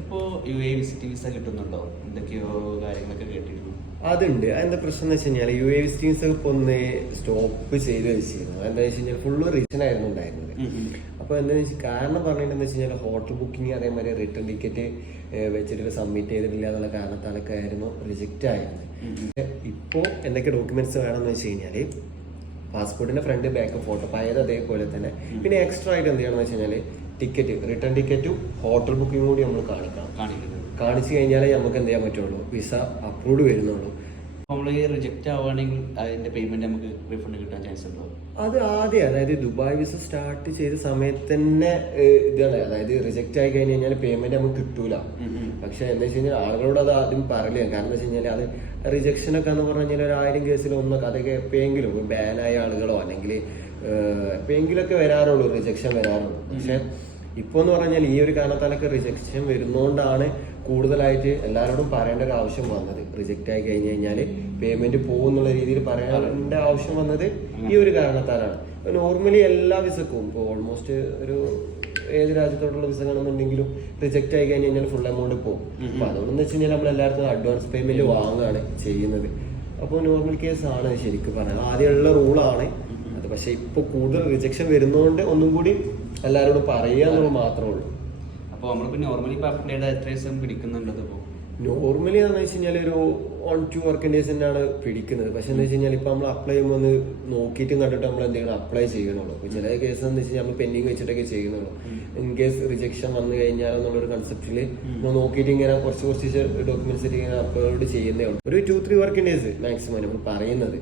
ഇപ്പോൾ UAE visiting visa കിട്ടുന്നുണ്ടോ? എന്തൊക്കെയോ കാര്യങ്ങളൊക്കെ കേട്ടിരുന്നു. അതുണ്ട്. അതെന്താ പ്രശ്നം എന്ന് വെച്ച് കഴിഞ്ഞാൽ UAE വിസിറ്റിംഗ്സ് ഒക്കെ ഇപ്പൊ ഒന്ന് സ്റ്റോപ്പ് ചെയ്ത് വെച്ചിരുന്നു. എന്താ വെച്ച് കഴിഞ്ഞാൽ ഫുള്ള് റീസൺ ആയിരുന്നു ഉണ്ടായിരുന്നത്. അപ്പൊ എന്താ വെച്ചാൽ കാരണം പറഞ്ഞിട്ടെന്ന് വെച്ച് കഴിഞ്ഞാൽ ഹോട്ടൽ ബുക്കിംഗ് അതേമാതിരി റിട്ടേൺ ടിക്കറ്റ് വെച്ചിട്ട് സബ്മിറ്റ് ചെയ്തിട്ടില്ല എന്നുള്ള കാരണത്താലൊക്കെ ആയിരുന്നു റിജക്റ്റ് ആയിരുന്നത്. ഇപ്പോ എന്തൊക്കെ ഡോക്യുമെന്റ്സ് വേണമെന്ന് വെച്ച് കഴിഞ്ഞാല് പാസ്പോർട്ടിന്റെ ഫ്രണ്ട് ബാക്ക് ഫോട്ടോ പഴയത് അതേപോലെ തന്നെ. പിന്നെ എക്സ്ട്രാ ആയിട്ട് എന്ത് ചെയ്യണമെന്ന് വെച്ച് കഴിഞ്ഞാല് ടിക്കറ്റ് റിട്ടേൺ ടിക്കറ്റും ഹോട്ടൽ ബുക്കിംഗ് കൂടി നമ്മൾ കാണിച്ചു കഴിഞ്ഞാലേ നമുക്ക് എന്ത് ചെയ്യാൻ പറ്റുള്ളൂ, വിസ അപ്രൂവ്ഡ് വരുന്നുള്ളൂ. നമ്മൾ റിജക്റ്റ് ആവുകയാണെങ്കിൽ അതിന്റെ പേയ്മെന്റ് നമുക്ക് റീഫണ്ട് കിട്ടാൻ ചാൻസ് ഉണ്ടോ? അത് ആദ്യം അതായത് ദുബായ് വിസ സ്റ്റാർട്ട് ചെയ്ത സമയത്ത് തന്നെ ഇതാണ്, അതായത് റിജക്റ്റ് ആയി കഴിഞ്ഞ് കഴിഞ്ഞാൽ പേയ്മെന്റ് നമുക്ക് കിട്ടൂല. പക്ഷെ എന്താ വെച്ച് കഴിഞ്ഞാൽ ആളുകളോട് അത് ആദ്യം പറയില്ല. കാരണം എന്താ വെച്ച് കഴിഞ്ഞാൽ അത് റിജക്ഷൻ ഒക്കെ എന്ന് പറഞ്ഞു കഴിഞ്ഞാൽ 1000 കേസിൽ ഒന്നൊക്കെ അതൊക്കെ എപ്പോഴെങ്കിലും ബാനായ ആളുകളോ അല്ലെങ്കിൽ എപ്പോഴെങ്കിലൊക്കെ വരാറുള്ളൂ, റിജക്ഷൻ വരാറുള്ളൂ. പക്ഷെ ഇപ്പൊ എന്ന് പറഞ്ഞാൽ ഈ ഒരു കാരണത്താലൊക്കെ റിജക്ഷൻ വരുന്നോണ്ടാണ് കൂടുതലായിട്ട് എല്ലാവരോടും പറയേണ്ട ഒരു ആവശ്യം വന്നത്. റിജക്റ്റ് ആയി കഴിഞ്ഞ് കഴിഞ്ഞാൽ പേയ്മെന്റ് പോകുന്നുള്ള രീതിയിൽ പറയേണ്ട ആവശ്യം വന്നത് ഈ ഒരു കാരണത്താലാണ്. നോർമലി എല്ലാ വിസക്കും ഇപ്പോൾ ഓൾമോസ്റ്റ് ഒരു ഏത് രാജ്യത്തോടുള്ള വിസ കാണുന്നുണ്ടെങ്കിലും റിജക്റ്റ് ആയി കഴിഞ്ഞ് കഴിഞ്ഞാൽ ഫുൾ എമൗണ്ട് പോകും. അപ്പൊ അതുകൊണ്ടെന്ന് വെച്ച് കഴിഞ്ഞാൽ നമ്മൾ എല്ലായിടത്തും അഡ്വാൻസ് പേയ്മെന്റ് വാങ്ങുകയാണ് ചെയ്യുന്നത്. അപ്പോൾ നോർമൽ കേസ് ആണ് ശരിക്കും പറഞ്ഞാൽ ആദ്യമുള്ള റൂളാണ് അത്. പക്ഷെ ഇപ്പൊ കൂടുതൽ റിജക്ഷൻ വരുന്നതുകൊണ്ട് ഒന്നും കൂടി എല്ലാവരോടും പറയുക എന്നുള്ളത് മാത്രമേ ഉള്ളൂ. അപ്പോൾ നമ്മളിപ്പോൾ നോർമലി ഇപ്പോൾ അപ്ലൈ ചെയ്താൽ എത്ര ദിവസം പിടിക്കുന്നുണ്ടത്? ഇപ്പോൾ നോർമലി എന്ന് വെച്ച് കഴിഞ്ഞാൽ ഒരു 1-2 വർക്കിംഗ് ഡേയ്സ് തന്നെയാണ് പിടിക്കുന്നത്. പക്ഷെ എന്താ വെച്ച് കഴിഞ്ഞാൽ ഇപ്പൊ നമ്മൾ അപ്ലൈ ചെയ്യുമ്പോൾ ഒന്ന് നോക്കിയിട്ടും കണ്ടിട്ട് നമ്മൾ എന്തെങ്കിലും അപ്ലൈ ചെയ്യണുള്ളൂ. ചില കേസ് എന്ന് വെച്ച് കഴിഞ്ഞാൽ നമ്മൾ പെൻഡിങ് വെച്ചിട്ടൊക്കെ ചെയ്യുന്നുള്ളൂ. ഇൻ കേസ് റിജക്ഷൻ വന്നു കഴിഞ്ഞാൽ എന്നുള്ളൊരു കൺസെപ്റ്റിൽ നോക്കിയിട്ട് ഇങ്ങനെ കുറച്ച് ഡോക്യുമെന്റ്സ് ഇങ്ങനെ അപ്ലോഡ് ചെയ്യുന്നേ ഉള്ളൂ. ഒരു 2-3 വർക്കിംഗ് ഡേയ്സ് മാക്സിമം നമ്മൾ പറയുന്നത്.